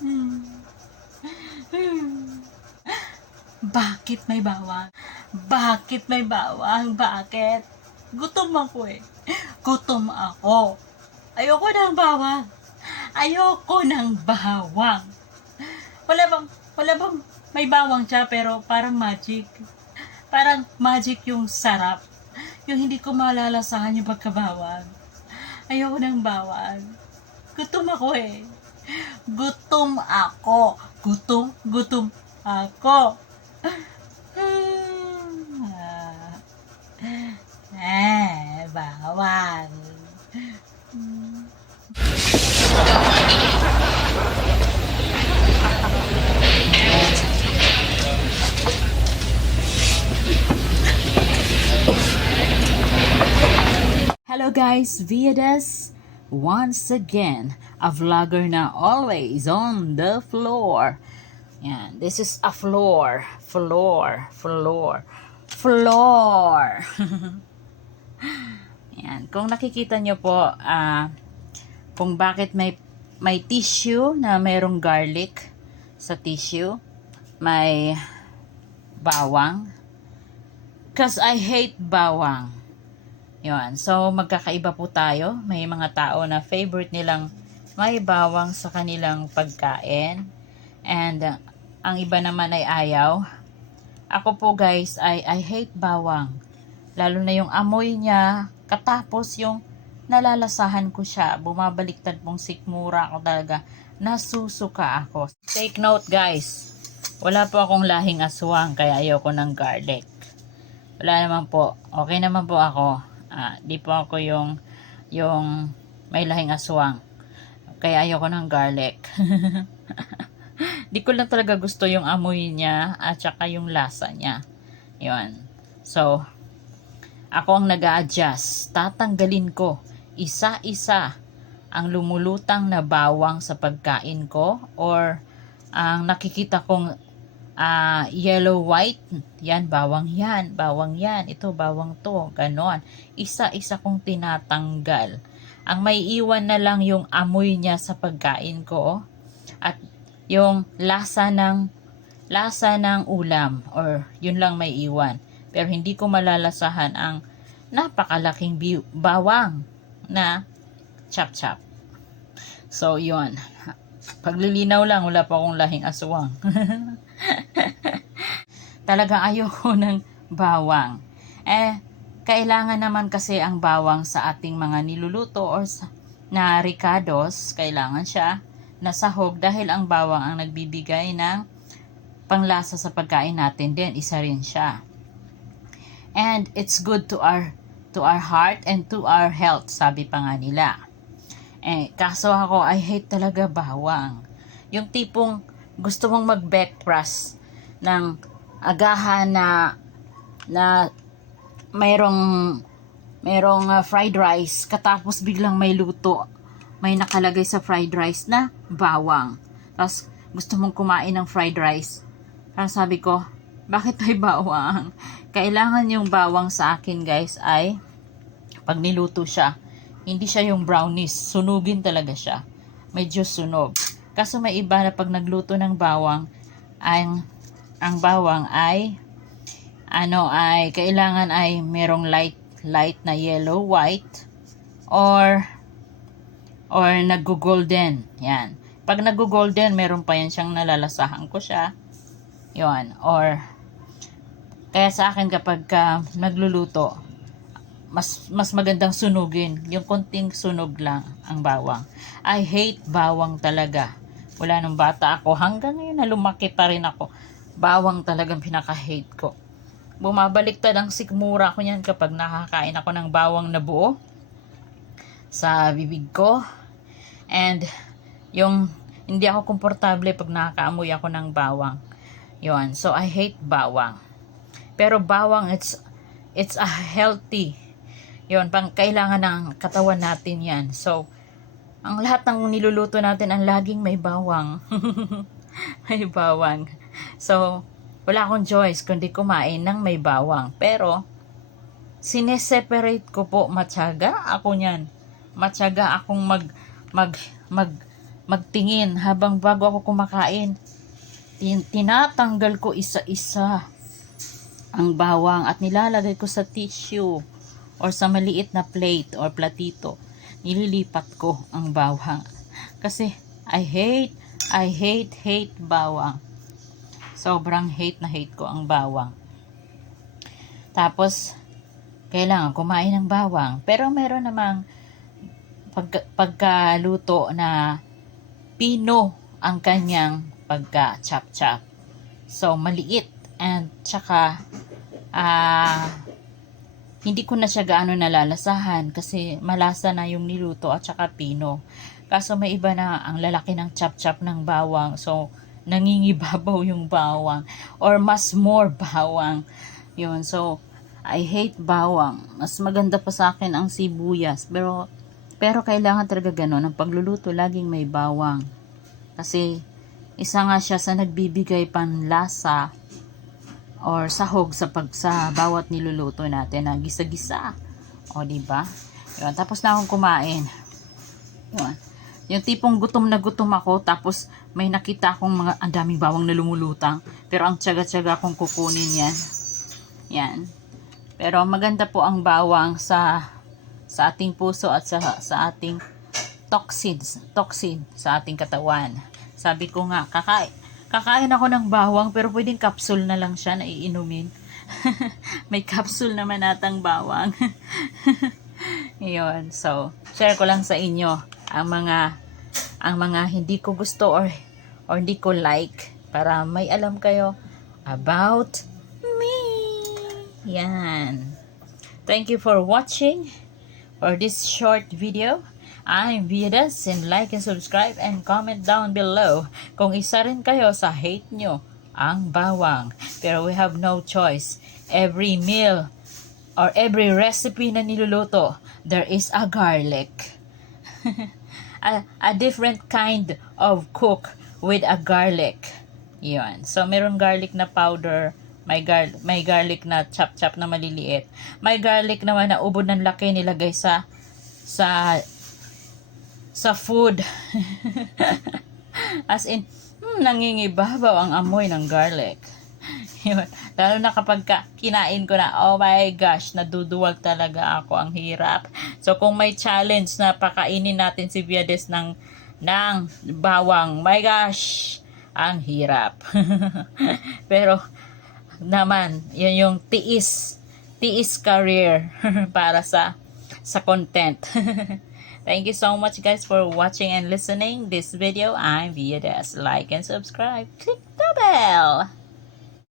Hmm. Bakit may bawang? Bakit may bawang? Bakit? Gutom ako eh. Gutom ako. Ayoko ng bawang. Ayoko ng bawang. Wala bang may bawang siya pero parang magic. Parang magic yung sarap. Yung hindi ko malalasahan yung pagkabawang. Ayoko ng bawang. Gutom ako eh. Gutom ako. Gutom ako. Bawang. Hello guys, Viadas. Once again, a vlogger na always on the floor. Yan, this is a floor. Yan, kung nakikita nyo po, kung bakit may tissue na mayroong garlic sa tissue, may bawang. Cause I hate bawang. Yun. So, magkakaiba po tayo. May mga tao na favorite nilang may bawang sa kanilang pagkain. And, ang iba naman ay ayaw. Ako po guys, I hate bawang. Lalo na yung amoy niya. Katapos yung nalalasahan ko siya. Bumabaliktad pong sikmura ako talaga. Nasusuka ako. Take note guys. Wala po akong lahing aswang kaya ayoko ng garlic. Wala naman po. Okay naman po ako. Di po ako yung may lahing aswang. Kaya ayoko ng garlic. Di ko lang talaga gusto yung amoy niya at saka yung lasa niya. Yun. So, ako ang nag-a-adjust. Tatanggalin ko isa-isa ang lumulutang na bawang sa pagkain ko or ang nakikita kong yellow white, yan, bawang yan, ito, bawang to, ganon. Isa-isa kong tinatanggal. Ang may iwan na lang yung amoy niya sa pagkain ko, at yung lasa ng ulam, or yun lang may iwan. Pero hindi ko malalasahan ang napakalaking bawang na chop-chop. So, yun. Paglilinaw lang, wala pa akong lahing aswang. Talagang ayoko ng bawang. Kailangan naman kasi ang bawang sa ating mga niluluto or na ricados, kailangan siya nasahog dahil ang bawang ang nagbibigay ng panglasa sa pagkain natin din. Isa rin siya. And it's good to our heart and to our health, sabi pa nga nila. Kaso ako, I hate talaga bawang. Yung tipong gusto mong mag-breakfast ng agahan na mayroong fried rice, katapos biglang may luto, may nakalagay sa fried rice na bawang. Tapos gusto mong kumain ng fried rice. Parang sabi ko, bakit may bawang? Kailangan yung bawang sa akin guys ay pag niluto siya, hindi siya yung brownies, sunugin talaga siya. Medyo sunog. Kaso may iba na pag nagluto ng bawang, ang bawang ay kailangan ay merong light na yellow, white, or nag-golden. Yan. Pag nag-golden, meron pa yan siyang nalalasahan ko siya. Yan. Or kaya sa akin kapag nagluluto, mas magandang sunugin. Yung konting sunog lang ang bawang. I hate bawang talaga. Wala nung bata ako. Hanggang ngayon na lumaki pa rin ako. Bawang talagang pinaka-hate ko. Bumabaliktad ang sikmura ko niyan kapag nakakain ako ng bawang na buo sa bibig ko. And yung hindi ako komportable pag nakakaamoy ako ng bawang. Yun. So I hate bawang. Pero bawang, it's a healthy. Yun, kailangan ng katawan natin yan. So, ang lahat ng niluluto natin, ang laging may bawang. May bawang. So, wala akong choice kundi kumain ng may bawang. Pero, sineseparate ko po, matyaga ako niyan. Matyaga akong magtingin habang bago ako kumakain. Tinatanggal ko isa-isa ang bawang at nilalagay ko sa tissue or sa maliit na plate or platito. Nililipat ko ang bawang. Kasi I hate bawang. Sobrang hate na hate ko ang bawang. Tapos, kailangan kumain ng bawang. Pero meron namang pagkaluto na pino ang kanyang pagka-chop-chop. So, maliit. And, tsaka, hindi ko na siya gaano nalalasahan kasi malasa na yung niluto at tsaka pino. Kaso may iba na ang lalaki ng chop-chop ng bawang. So, nangingibabaw yung bawang. Or mas more bawang. Yun. So, I hate bawang. Mas maganda pa sa akin ang sibuyas. Pero kailangan talaga gano'n. Ang pagluluto, laging may bawang. Kasi, isa nga siya sa nagbibigay panlasa or sahog sa bawat niluluto natin na gisa-gisa. O, diba? Yun. Tapos na akong kumain. Yun. Yung tipong gutom na gutom ako, tapos may nakita akong ang daming bawang na lumulutang. Pero ang tiyaga-tiyaga akong kukunin yan. Yan. Pero maganda po ang bawang sa ating puso at sa ating toxin sa ating katawan. Sabi ko nga, kakain ako ng bawang pero pwedeng capsule na lang siya na iinumin. May capsule naman natang bawang. Yun. So, share ko lang sa inyo ang mga hindi ko gusto or hindi ko like para may alam kayo about me. Yan. Thank you for watching for this short video. I'm Vidas, and like and subscribe and comment down below kung isa rin kayo sa hate nyo ang bawang. Pero we have no choice. Every meal or every recipe na niluluto, there is a garlic. a different kind of cook with a garlic. Yun. So, meron garlic na powder, may garlic na chop-chop na maliliit. May garlic naman na ubod ng laki nilagay sa food. As in, nangingibabaw ang amoy ng garlic. Yun. Lalo na kapag kinain ko na, oh my gosh, naduduwag talaga ako. Ang hirap. So, kung may challenge na pakainin natin si Viades ng bawang, my gosh, ang hirap. Pero, naman, yun yung tiis career para sa content. Thank you so much guys for watching and listening this video. I'm Viades. Like and subscribe. Click the bell.